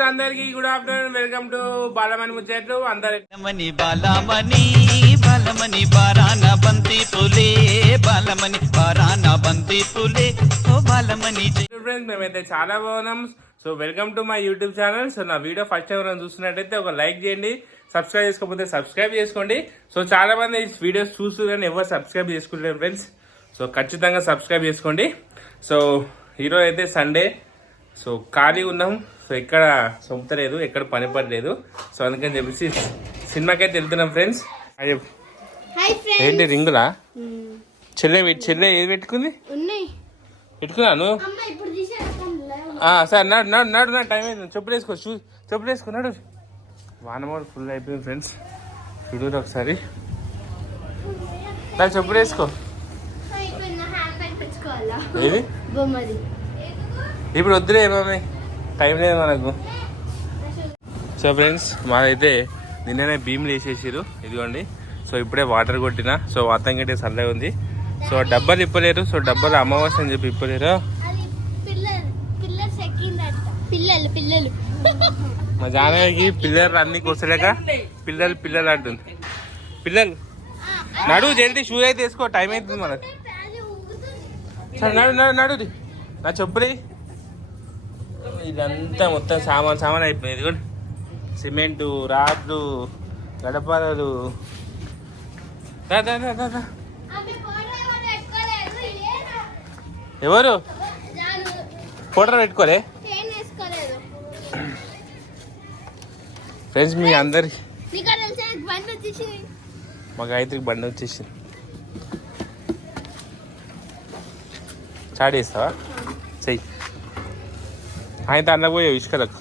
Friends అందరికి good afternoon. Welcome to Balamani Muchchatlu. అందరి బాలమణి బాలమణి బారాన బంతి పులే బాలమణి బారాన బంతి పులే ఓ బాలమణి ఫ్రెండ్స్ మేమైతే చాలా బాగున్నాం. So welcome to my YouTube channel. So నా వీడియో ఫస్ట్ టైం ఎవరైనా చూస్తున్నట్టయితే ఒక లైక్ చేయండి సబ్స్క్రైబ్ చేసుకోకపోతే సబ్స్క్రైబ్ చేసుకోండి. సో చాలా మంది వీడియోస్ చూస్తూ కానీ ఎవరు సబ్స్క్రైబ్ చేసుకుంటారు ఫ్రెండ్స్ సో ఖచ్చితంగా సబ్స్క్రైబ్ చేసుకోండి. సో ఈరోజు అయితే సండే సో ఖాళీ ఉన్నాం. సో ఎక్కడ సొంతలేదు ఎక్కడ పని పడలేదు. సో అందుకని చెప్పేసి సినిమాకి అయితే వెళ్తున్నాం ఫ్రెండ్స్. ఏంటి రింగులా? చెల్లె చెల్లె ఏది పెట్టుకుంది? పెట్టుకున్నా నువ్వు? అమ్మ ఇప్పుడు తీసేస్తాను ఆ, సరే నడు నడు నడు నా టైం అయింది. చెప్పులు వేసుకో షూ చెప్పులు వేసుకో నడు. వానమోడు ఫుల్ అయిపోయింది ఫ్రెండ్స్. చూడు ఒకసారి. నాకు చెప్పులు వేసుకో. ఇప్పుడు నా వద్దులే మమ్మీ టైం లేదు మనకు. సో ఫ్రెండ్స్ మాదైతే నిన్ననే భీములు వేసేసారు ఇదిగోండి. సో ఇప్పుడే వాటర్ కొట్టిన. సో వాతం గట్టే చల్లగా ఉంది. సో డబ్బాలు ఇప్పలేరు. సో డబ్బాలు అమావాస్య అని చెప్పి ఇప్పలేరు. పిల్లలు పిల్లలు మా జానకి పిల్లలు అన్ని కూర్చోలేక పిల్లలు పిల్లలు అంటుంది. పిల్లలు నడు జల్దీ షూ అయితే వేసుకో. టైం అవుతుంది మనకు. సరే నడు నడు నడు నా చెప్పురి ఇదంతా మొత్తం సామాన్ సామాన్ అయిపోయింది. కూడా సిమెంటు రాడ్లు దా. ఎవరు ఫోటో పెట్టుకోలే? ఫ్రెండ్స్ మీ వచ్చేసి. మా గాయత్రికి బండి వచ్చేసింది. స్టార్ట్ చేస్తావా? చెయ్యి. ఆయన అన్న పోయావు ఇసుకలకు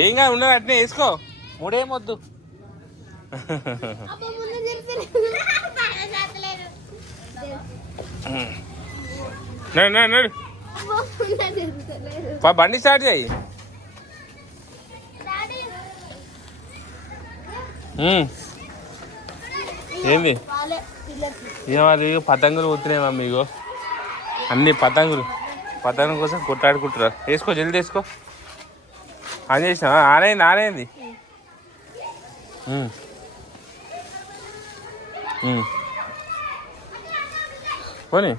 ఏం కాదు ఉండదు అట్నే వేసుకో మూడేమొద్దు అబ్బా ముందు చెప్పలేదు నడు బండి స్టార్ట్ చేయి. ఏంది వాళ్ళే పతంగులు పోతున్నాయి మమ్మీ ఇగో. అన్ని పతంగులు. పతంగుల కోసం కొట్టాడుకుంటున్నారు వేసుకో జల్ది వేసుకో. ఆన్ చేసినా ఆనైంది ఆనైంది పోనీ.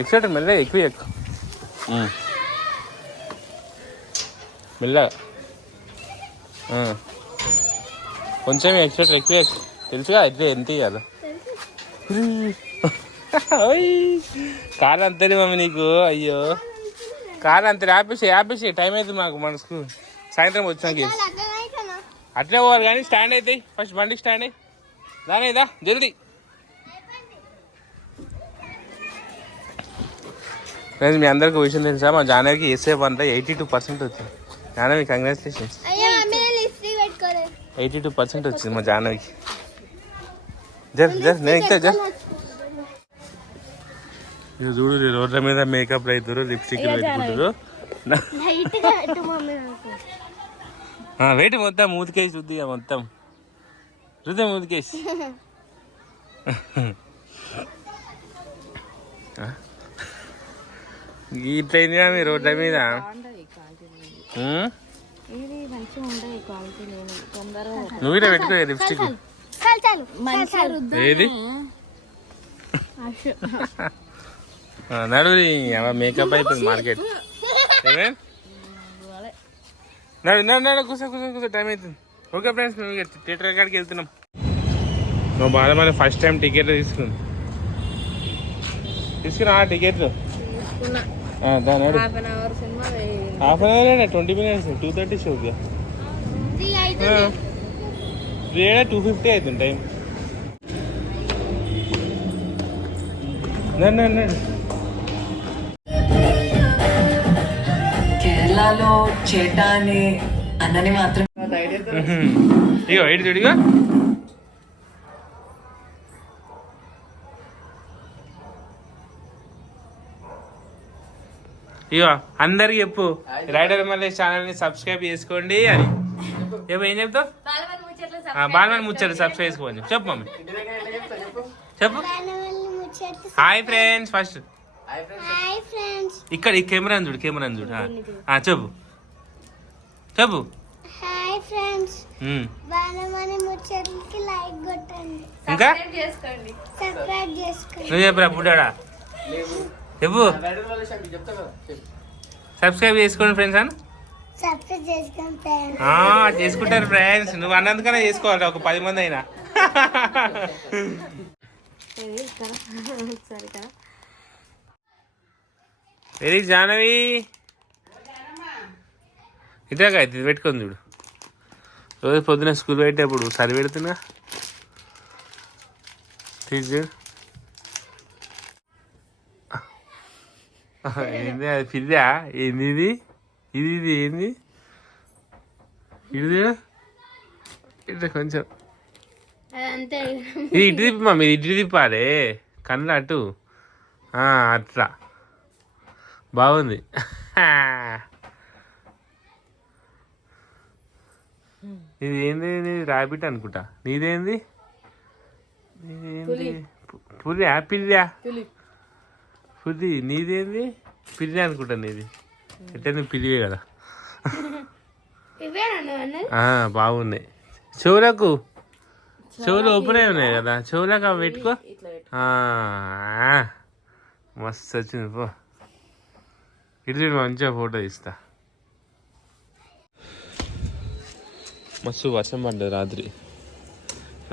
ఎక్సైట్ మెల్లగా ఎక్కువ ఎక్కువ మెల్లగా. కొంచెం ఎక్సైట్ ఎక్కువ ఎక్కువ తెలుసుగా ఎట్లా ఎంత ఇవ్వాలి కారు అంతేనే మమ్మీ నీకు అయ్యో. కారు అంతే ఆపేసి ఆపేసి టైం అవుతుంది మాకు మనసుకు. సాయంత్రం వచ్చాక అట్లే పోవాలి కానీ స్టాండ్ అవుతాయి ఫస్ట్ బండికి స్టాండ్. అయ్యి దానేదా జల్దీ. ఫ్రెండ్స్ మీ అందరికి విషయం తెలుసా? మా జానకి ఎస్ఏఫ్ అంతా ఎయిటీ టూ పర్సెంట్ వచ్చింది. Jahnavi congratulations eighty two percent వచ్చింది మా జానవికి. జర్ జర్ నేను జర్ ఇది చూడు రోడ్ల మీద మేకప్ రైతురు లిప్స్టిక్ పెట్టుకుంటారు వెయిట్ మొత్తం మూతికేసి రుద్ది మొత్తం. రుద్దే మూతికేసి. ఇట్లా మీ రోడ్ల మీద? నువ్వు ఇట్లా పెట్టుకో లిప్స్టిక్ ఏది? ఆ, నడురి మేకప్ అయిపోయింది మార్కెట్. నడు నడు నడు కూర్చో కూర్చో కూర్చో టైం అవుతుంది ఓకే ఫ్రెండ్స్ మేము థియేటర్ కాడికి వెళ్తున్నాం. మా బాధ ఫస్ట్ టైం టికెట్లు తీసుకుంది. తీసుకున్నా. టికెట్లు ఆ, దా నడు. Half an hour cinema half an hour twenty minutes two thirty షోకి త్రీ అవుతుంది రేడా టూ ఫిఫ్టీ అవుతుంది టైం కేరళలో చేట అనే అన్నని మాత్రం ఇగో ఇటు చూడిగా ఇగో. అందరికి చెప్పు. రైడర్ మళ్ళీ ఛానల్ని సబ్స్క్రైబ్ చేసుకోండి అని. ఏం చెప్తావు? బాలమని ముచ్చారు సబ్స్క్రైబ్ చేసుకోండి చెప్పు. మమ్మీ. చెప్పు. హాయ్ ఫ్రెండ్స్ ఫస్ట్ ఇక్కడ ఈ కెమెరా చూడు కెమెరా చూడు. చెప్పు. చెప్పు. Hi friends um. బాలమని ముచ్చట్లకి లైక్ కొట్టండి. ఇంకా? సబ్స్క్రైబ్ చేసుకోండి. నువ్వు చెప్పురా పుట్టాడా? చెప్పు. సబ్స్క్రైబ్ చేసుకోండి ఫ్రెండ్స్ అని. చేసుకుంటారు. ఫ్రెండ్స్ నువ్వు అన్నందుకనే చేసుకోవాలి ఒక పది మంది అయినా. వెరీ జానవి ఇట్లాగా ఇది పెట్టుకొని చూడు. రోజు పొద్దున స్కూల్ పెట్టేప్పుడు సరి పెడుతున్నా. ఏంది అది ఫిర్యా ఏంది ఇది? ఇది ఇది ఏంది? ఇది ఇట్లా కొంచెం. ఇది ఇటు తిప్పి మమ్మీ ఇది ఇటు తిప్పాలి. కళ్ళు అటు. అట్లా. బాగుంది. ఇది ఏంది? ఇది రాబిట్ అనుకుంటా. నీదేంది? నీదేంది పు- పులియా? పిల్లా పులి. నీదేంది? పిల్లి అనుకుంటా నీది. ఎట్లా పిల్లివే కదా. బాగున్నాయి చెవులకు? చెవులు ఓపెన్ అయి ఉన్నాయి కదా. చెవులకు అవి పెట్టుకో. మస్తు వచ్చింది పో. ఇటు చూడు మంచిగా ఫోటో తీస్తా. మస్తు వర్షం పడ్డది రాత్రి.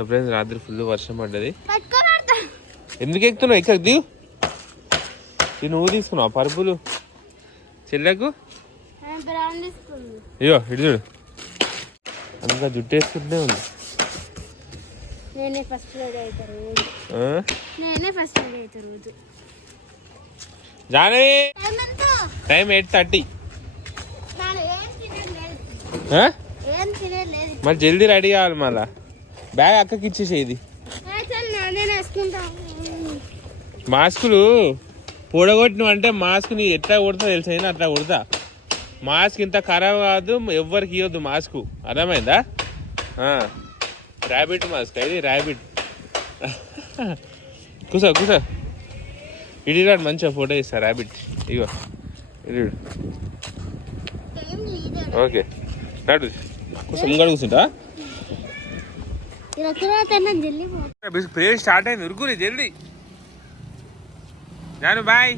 ఫ్రెండ్స్ రాత్రి ఫుల్ వర్షం పడ్డది. ఎందుకు ఎక్కుతున్నావు? ఇక్కడ దిగు. నువ్వు తీసుకున్నావు? పరుపులు? చెల్లెకు? అయ్యో ఇటు చూడు. అంతా జుట్టు వేసుకుంటూనే ఉంది. నేనే ఫస్ట్ ఫస్ట్ రోజు. Jahnavi time eight thirty. మరి జల్దీ రెడీ కావాలి మళ్ళా. బ్యాగ్ అక్కకి ఇచ్చేసే ఇది. నేను వేసుకుంటా మాస్కులు పొడగొట్టినవి అంటే మాస్క్ నీ ఎట్లా కొడతా తెలుసా అట్లా కొడతా. మాస్క్ ఇంత ఖరాబ్ కాదు ఎవ్వరికి ఇవ్వద్దు మాస్క్. అర్థమైందా? ర్యాబిట్ మాస్క్ ఇది? ర్యాబిట్ కూసో కూసో. ఇడిరాడు మంచిగా ఫోటో ఇస్తా ర్యాబిట్ ఇగో. Leader okay. నాడు. కూర్చో ముంగడు కూర్చుంటా? ప్రేయర్ స్టార్ట్ అయింది ఉరుకుని జల్దీ જાનુભાઈ.